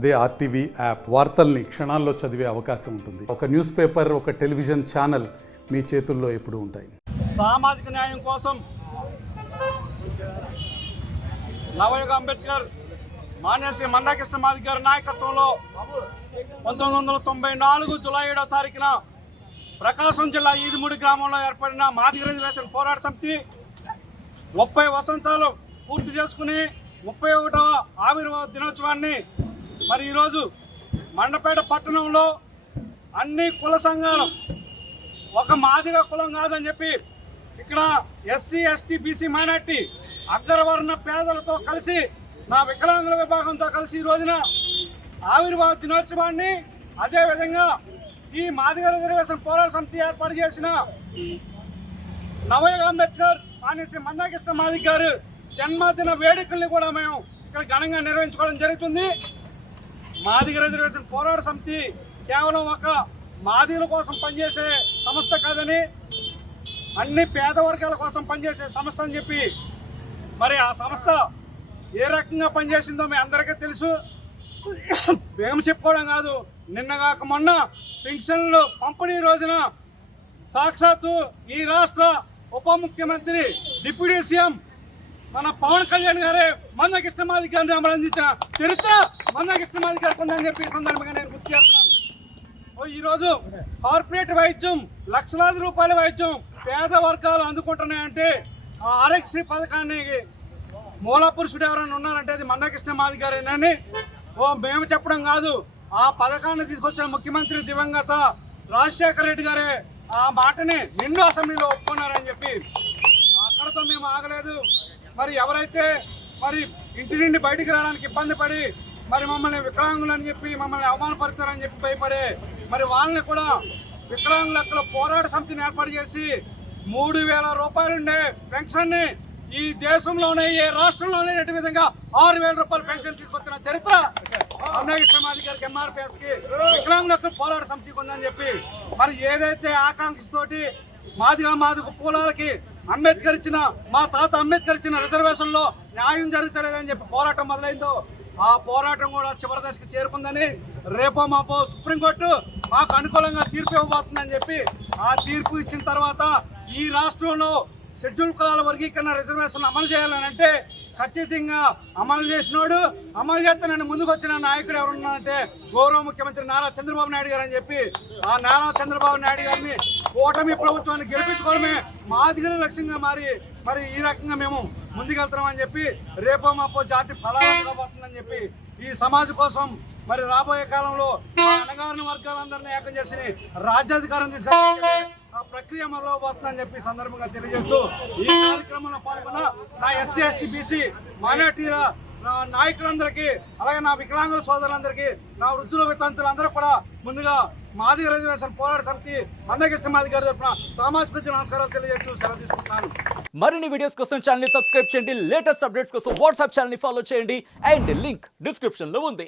అదే RTV app వార్తల్ని క్షణాల్లో చదివే అవకాశం ఉంటుంది. ఒక న్యూస్ పేపర్, ఒక టెలివిజన్ ఛానల్ మీ చేతుల్లో ఎప్పుడూ ఉంటాయి. సామాజిక న్యాయం కోసం నవయుగ అంబేద్కర్ మాన్యశ్రీ మందాకృష్ణ మాదిగ గారి నాయకత్వంలో 1994 జూలై 7వ తారీఖున ప్రకాశం జిల్లా ఈదుమూడి గ్రామంలో ఏర్పడిన మాదిగ రిజర్వేషన్ పోరాట సమితి 30 వసంతాలు పూర్తి చేసుకుని 31వ ఆవిర్భావ దినోత్సవాన్ని మరి ఈరోజు మండపేట పట్టణంలో అన్ని కుల సంఘాలు ఒక మాదిగ కులం కాదని చెప్పి ఇక్కడ ఎస్సీ ఎస్టీ బీసీ మైనార్టీ అగ్రవర్ణ పేదలతో కలిసి నా వికలాంగుల విభాగంతో కలిసి ఈ రోజున ఆవిర్భావ దినోత్సవాన్ని అదేవిధంగా ఈ మాదిగ రిజర్వేషన్ పోరాట సమితి ఏర్పాటు చేసిన నవయుగ అంబేద్కర్ మాన్యశ్రీ మందాకృష్ణ మాదిగ గారు జన్మదిన వేడుకల్ని కూడా మేము ఇక్కడ ఘనంగా నిర్వహించుకోవడం జరుగుతుంది. మాదిగ రిజర్వేషన్ పోరాట సమితి కేవలం ఒక మాదిగల కోసం పనిచేసే సంస్థ కాదని అన్ని పేద వర్గాల కోసం పనిచేసే సంస్థ అని చెప్పి మరి ఆ సంస్థ ఏ రకంగా పనిచేసిందో మీ అందరికీ తెలుసు. మేము చెప్పుకోవడం కాదు, నిన్నగాక మొన్న పెన్షన్లు పంపిణీ రోజున సాక్షాత్తు ఈ రాష్ట్ర ఉప ముఖ్యమంత్రి డిప్యూటీ సీఎం మన పవన్ కళ్యాణ్ గారే మందాకృష్ణ మాదిగ గారిని అమలందించిన చరిత్ర మందాకృష్ణ మాదిగ గారికి ఉందని చెప్పి ఈ సందర్భంగా నేను గుర్తు చేస్తున్నాను. ఈరోజు కార్పొరేట్ వైద్యం, లక్షలాది రూపాయల వైద్యం పేద వర్గాలు అందుకుంటున్నాయంటే ఆ ఆరోగ్యశ్రీ పథకాన్ని మూల పురుషుడు ఎవరైనా ఉన్నారంటే అది మందాకృష్ణ మాదిగ గారేనని మేము చెప్పడం కాదు, ఆ పథకాన్ని తీసుకొచ్చిన ముఖ్యమంత్రి దివంగత రాజశేఖర రెడ్డి గారే ఆ మాటని నిండు అసెంబ్లీలో ఒప్పుకున్నారని చెప్పి అక్కడతో మేము ఆగలేదు. మరి ఎవరైతే మరి ఇంటి నుండి బయటికి రావడానికి ఇబ్బంది పడి మరి మమ్మల్ని వికలాంగులు అని చెప్పి మమ్మల్ని అవమానపడతారని చెప్పి భయపడే మరి వాళ్ళని కూడా వికలాంగుల యొక్క పోరాట సమితిని ఏర్పాటు చేసి 3,000 రూపాయలుండే పెన్షన్ని ఈ దేశంలోనే ఏ రాష్ట్రంలోనే లేని విధంగా 6,000 రూపాయల పెన్షన్ తీసుకొచ్చిన చరిత్ర మందాకృష్ణ మాదిగ గారికి ఎంఆర్పిఎస్కి వికలాంగుల యొక్క పోరాట సమితికి ఉందని చెప్పి మరి ఏదైతే ఆకాంక్షతోటి మాదిగ పూలాలకి అంబేద్కర్ ఇచ్చిన మా తాత అంబేద్కర్ ఇచ్చిన రిజర్వేషన్లో న్యాయం జరుగుతలేదని చెప్పి పోరాటం మొదలైందో ఆ పోరాటం కూడా చివరి దశకు చేరుకుందని రేపో మాపో సుప్రీంకోర్టు మాకు అనుకూలంగా తీర్పు ఇవ్వబోతుందని చెప్పి ఆ తీర్పు ఇచ్చిన తర్వాత ఈ రాష్ట్రంలో షెడ్యూల్ కులాల వర్గీకరణ రిజర్వేషన్ అమలు చేయాలని అంటే ఖచ్చితంగా అమలు చేసినోడు అమలు చేస్తానని ముందుకు వచ్చిన నాయకుడు ఎవరున్నారంటే గౌరవ ముఖ్యమంత్రి నారా చంద్రబాబు నాయుడు గారు అని చెప్పి ఆ నారా చంద్రబాబు నాయుడు గారిని కూటమి ప్రభుత్వాన్ని గెలిపించుకోవడమే మాదిగల లక్ష్యంగా మరి ఈ రకంగా మేము ముందుకెళ్తున్నామని చెప్పి రేపో మాపో జాతి ఫలాలు కాబోతుందని చెప్పి ఈ సమాజం కోసం మరి రాబోయే కాలంలో అణగారిన వర్గాలందరినీ ఏకం చేసి రాజ్యాధికారం తీసుకొచ్చే ఆ ప్రక్రియ మొదలవబోతుందని చెప్పి సందర్భంగా తెలియజేస్తూ ఈ కార్యక్రమంలో పాల్గొన్న నా ఎస్సీ ఎస్టీ బీసీ మైనార్టీల నాయకులందరికీ అలాగే నా వికలాంగుల సోదరులందరికీ నా వృద్ధుల వితంతులందరూ కూడా ముందుగా మాదిగ రిజర్వేషన్ పోరాట సమితి మందాకృష్ణ మాదిగ గారి తరఫున సామాజిక నమస్కారాలు తెలియజేస్తూ సెలవు తీసుకుంటున్నాను. మరిన్ని వీడియోస్ కోసం ఛానల్ ని సబ్స్క్రైబ్ చేయండి, లేటెస్ట్ అప్డేట్స్ కోసం వాట్సాప్ ఛానల్ ని ఫాలో చేయండి అండ్ లింక్ డిస్క్రిప్షన్ లో ఉంది.